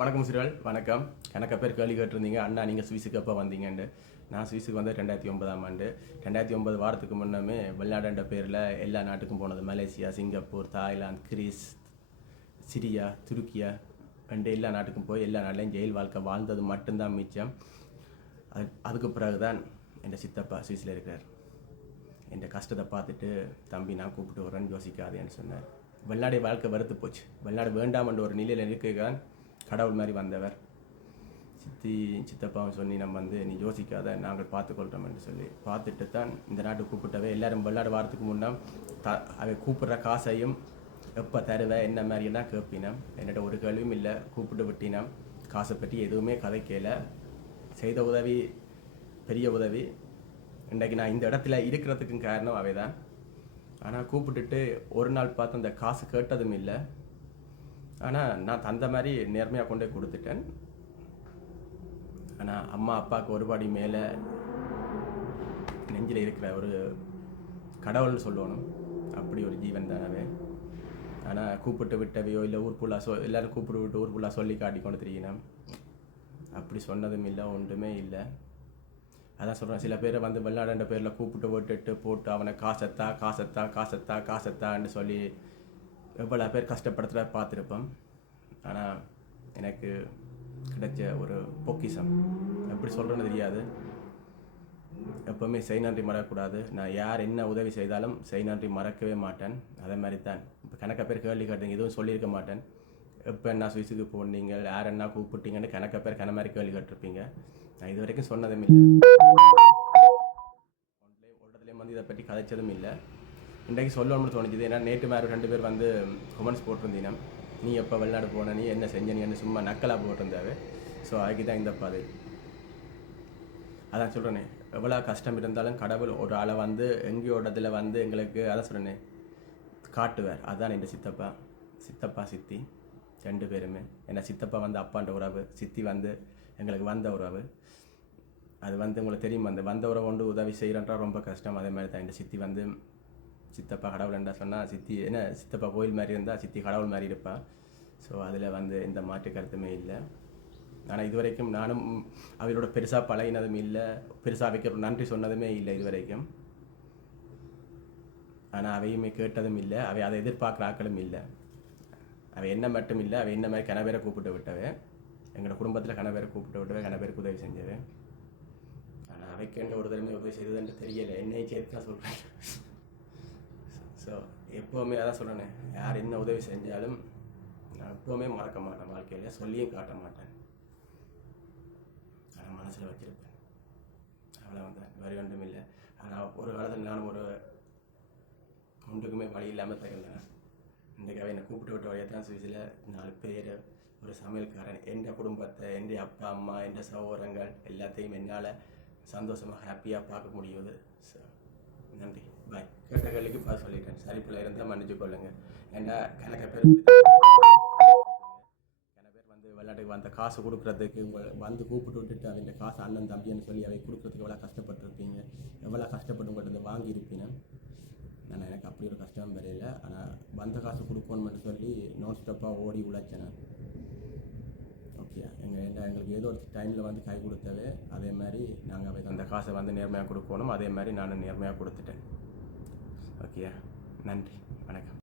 வணக்கம் சிறுவல் வணக்கம். கணக்க பேர் கேள்வி கேட்டிருந்தீங்க, அண்ணா நீங்கள் சுவிஸுக்கு எப்போ வந்தீங்கன்னு. நான் சுவிஸுக்கு வந்து 2009ஆம் ஆண்டு. 2009 வாரத்துக்கு முன்னமே வெளிநாடுன்ற பேரில் எல்லா நாட்டுக்கும் போனது. Malaysia, Singapore, Thailand, Greece, Syria, துருக்கியா ரெண்டு எல்லா நாட்டுக்கும் போய் எல்லா நாட்டிலையும் ஜெயில் வாழ்க்கை வாழ்ந்தது மட்டும்தான் மிச்சம். அதுக்கு பிறகு தான் என் சித்தப்பா சுவிஸில் இருக்கிறார். என் கஷ்டத்தை பார்த்துட்டு, தம்பி நான் கூப்பிட்டு வரேன்னு யோசிக்காதேன்னு சொன்னார். வெளிநாடு வாழ்க்கை வெறுத்து போச்சு. வெளிநாடு வேண்டாம்ன்ற ஒரு நிலையில் இருக்கிறான். கடவுள் மாதிரி வந்தவர். சித்தப்பாவும் சொல்லி நம்ம வந்து நீ யோசிக்காத, நாங்கள் பார்த்துக்கொள்கிறோம்னு சொல்லி பார்த்துட்டு தான் இந்த நாட்டுக்கு கூப்பிட்டவே. எல்லோரும் வெளிநாடு வாரத்துக்கு முன்னே அவை கூப்பிட்ற காசையும் எப்போ தருவேன் என்ன மாதிரியெல்லாம் கேட்பினோம். என்னிட்ட ஒரு கேள்வியும் இல்லை. கூப்பிட்டு விட்டினோம். காசை பற்றி எதுவுமே கதைக்கல. செய்த உதவி பெரிய உதவி. இன்றைக்கு நான் இந்த இடத்துல இருக்கிறதுக்கும் காரணம் அவை தான். ஆனால் கூப்பிட்டுட்டு ஒரு நாள் பார்த்து அந்த காசு கேட்டதும் இல்லை. ஆனால் நான் தந்த மாதிரி நேர்மையாக கொண்டே கொடுத்துட்டேன். ஆனால் அம்மா அப்பாவுக்கு ஒரு படி மேலே நெஞ்சில் இருக்கிற ஒரு கடவுள்னு சொல்லணும். அப்படி ஒரு ஜீவன் தானவே. ஆனால் கூப்பிட்டு விட்டவையோ இல்லை ஊர் ஃபுல்லாக எல்லோரும் கூப்பிட்டு விட்டு ஊர் ஃபுல்லாக சொல்லி காட்டி கொண்டு தெரியணும். அப்படி சொன்னதும் இல்லை, ஒன்றுமே இல்லை. அதான் சொல்கிறேன், சில பேரை வந்து வெளிநாடுன்ற பேரில் கூப்பிட்டு விட்டுட்டு போட்டு அவனை காசத்தா காசத்தா காசத்தா காசத்தான்னு சொல்லி எவ்வளோ பேர் கஷ்டப்படுத்துகிற பார்த்துருப்போம். ஆனால் எனக்கு கிடைச்ச ஒரு பொக்கிஷம் எப்படி சொல்கிறேன்னு தெரியாது. எப்போவுமே செய் நன்றி மறக்கக்கூடாது. நான் யார் என்ன உதவி செய்தாலும் செய் நன்றி மறக்கவே மாட்டேன். அதே மாதிரி தான் இப்போ கணக்க பேர் கேள்வி கேட்டீங்க, எதுவும் சொல்லியிருக்க மாட்டேன். எப்போ என்ன சுவிஸுக்கு போனீங்க, யார் என்ன கூப்பிட்டீங்கன்னு கணக்க பேர் கன மாதிரி கேள்வி கேட்டிருப்பீங்க. நான் இது வரைக்கும் சொன்னதும் இல்லை, ஒன்றதுலேயும் வந்து இதை பற்றி கதைச்சதும் இல்லை. இன்றைக்கு சொல்லணும்னு தோணுச்சுது. ஏன்னா நேற்று மாதிரி 2 பேர் வந்து கமெண்ட்ஸ் போட்டிருந்தீங்க, நீ எப்போ வெளிநாடு போன, நீ என்ன செஞ்ச, நீ என்ன சும்மா நக்கலாக போட்டிருந்தாவே. ஸோ அதுக்கு தான் இந்த பாதை. அதான் சொல்கிறேனே, எவ்வளோ கஷ்டம் இருந்தாலும் கடவுள் ஒரு ஆளை வந்து எங்கேயோடதில் வந்து எங்களுக்கு அதான் சொல்கிறேனே காட்டுவார். அதுதான் என் சித்தப்பா சித்தி 2 பேருமே. ஏன்னா சித்தப்பா வந்து அப்பான்ற உறவு, சித்தி வந்து எங்களுக்கு வந்த உறவு. அது வந்து உங்களுக்கு தெரியும், அந்த வந்த உறவு கொண்டு உதவி செய்கிறன்றா ரொம்ப கஷ்டம். அதே மாதிரி தான் என் சித்தி வந்து சித்தப்பா கடவுள் என்ன சொன்னால், சித்தி என்ன சித்தப்பா கோயில் மாதிரி இருந்தால் சித்தி கடவுள் மாதிரி இருப்பாள். ஸோ அதில் வந்து எந்த மாற்று கருத்துமே இல்லை. ஆனால் இது வரைக்கும் நானும் அவளோட பெருசாக பழகினதும் இல்லை, பெருசாக வைக்க நன்றி சொன்னதுமே இல்லை இது வரைக்கும். ஆனால் அவையுமே கேட்டதும் இல்லை, அவை அதை எதிர்பார்க்குற ஆக்களும் இல்லை. அவை என்ன மட்டும் இல்லை, அவை என்ன மாதிரி கணவரை கூப்பிட்டு விட்டவே. எங்களோட குடும்பத்தில் கணவரை கூப்பிட்டு விட்டவே, கணவருக்கு உதவி செஞ்சவே. ஆனால் அவைக்கேண்ட ஒரு தடவை உதவி செய்ததுன்னு தெரியலை, என்னையும் சேர்த்து தான் சொல்கிறேன். ஸோ எப்போவுமே அதான் சொல்கிறேன், யார் என்ன உதவி செஞ்சாலும் நான் எப்போவுமே மறக்க மாட்டேன். வாழ்க்கையில் சொல்லியும் காட்ட மாட்டேன். ஆனால் மனசில் வச்சுருப்பேன். அவ்வளோ வந்து வேறு ஒன்றும் இல்லை. ஆனால் ஒரு காலத்தில் நானும் ஒரு ஒன்றுக்குமே வழி இல்லாமல் தகுந்தேன். இன்றைக்கு என்னை கூப்பிட்டு விட்ட வழியாக தான் சுவிஸில் 4 பேர், ஒரு சமையல்காரன், என் குடும்பத்தை, என் அப்பா அம்மா, என் சகோதரங்கள் எல்லாத்தையும் என்னால் சந்தோஷமாக ஹாப்பியாக பார்க்க முடியுது. ஸோ நன்றி, பாய். கேட்ட கேள்விக்கு பார்த்து சொல்லிட்டேன். சரிப்பில் இருந்தால் மன்னிச்சு கொள்ளுங்கள். ஏன்னா கணக்க பேர் வந்து விளையாட்டுக்கு வந்த காசு கொடுக்குறதுக்கு வந்து கூப்பிட்டு விட்டுட்டு அவங்க காசு அண்ணன் தம்பின்னு சொல்லி அவை கொடுக்குறதுக்கு எவ்வளோ கஷ்டப்பட்டுருப்பீங்க, எவ்வளோ கஷ்டப்பட்டு உங்கள்கிட்ட வாங்கியிருப்பீங்க. நான் எனக்கு அப்படி ஒரு கஷ்டம் வரையில. ஆனால் வந்த காசு கொடுக்கணும்னு சொல்லி நான் ஸ்டாப்பாக ஓடி உழைச்சேன். ஓகே, எங்களுக்கு ஏதோ ஒரு டைமில் வந்து கை கொடுத்தவே. அதே மாதிரி நாங்கள் அவை அந்த காசை வந்து நேர்மையாக கொடுக்கணும். அதே மாதிரி நான் நேர்மையாக கொடுத்துட்டேன். ஓகே, நன்றி, வணக்கம்.